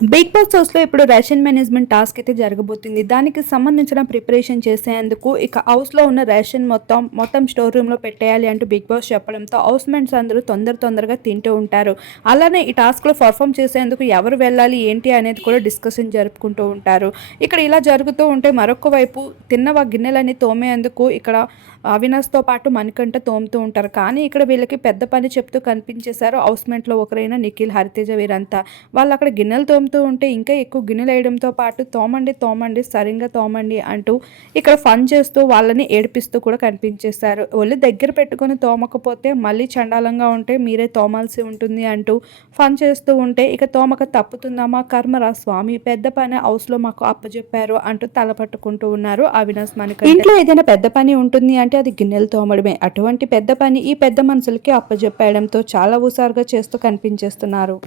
Big boss హౌస్లో ఇప్పుడు ration management task అయితే జరగబోతుంది. దానికి సంబంధించిన ప్రిపరేషన్ చేసేందుకు ఇక హౌస్లో ఉన్న రేషన్ మొత్తం మొత్తం స్టోర్ రూమ్లో పెట్టేయాలి అంటూ బిగ్ బాస్ చెప్పడంతో హౌస్ మేట్స్ అందరూ తొందర తొందరగా తింటూ ఉంటారు. అలానే ఈ టాస్క్లో పర్ఫామ్ చేసేందుకు ఎవరు వెళ్ళాలి ఏంటి అనేది కూడా డిస్కషన్ జరుపుకుంటూ ఉంటారు. ఇక్కడ ఇలా జరుగుతూ ఉంటే మరొక వైపు తిన్న గిన్నెలన్నీ తోమేందుకు ఇక్కడ అవినాష్తో పాటు మణికంఠ తోముతూ ఉంటారు. కానీ ఇక్కడ వీళ్ళకి పెద్ద పని చెప్తూ కనిపించేశారు హౌస్మెంట్లో ఒకరైన నిఖిల్ హరితేజ వీరంతా. వాళ్ళు అక్కడ గిన్నెలు తోముతూ ఉంటే ఇంకా ఎక్కువ గిన్నెలు వేయడంతో పాటు తోమండి తోమండి సరిగ్గా తోమండి అంటూ ఇక్కడ ఫన్ చేస్తూ వాళ్ళని ఏడిపిస్తూ కూడా కనిపించేశారు. ఒళ్ళు దగ్గర పెట్టుకొని తోమకపోతే మళ్ళీ చండాలంగా ఉంటే మీరే తోమాల్సి ఉంటుంది అంటూ ఫన్ చేస్తూ ఉంటే ఇక తోమక తప్పుతుందామా కర్మరా స్వామి పెద్ద పని హౌస్లో మాకు అప్పచెప్పారు అంటూ తల పట్టుకుంటూ ఉన్నారు అవినాష్ మనకి ఇంట్లో ఏదైనా పెద్ద పని ఉంటుంది అంటే అది గిన్నెలు తోమడమే. అటువంటి పెద్ద పని ఈ పెద్ద మనుషులకి అప్పచెప్పేయడంతో చాలా హుషారుగా చేస్తూ కనిపించేస్తున్నారు.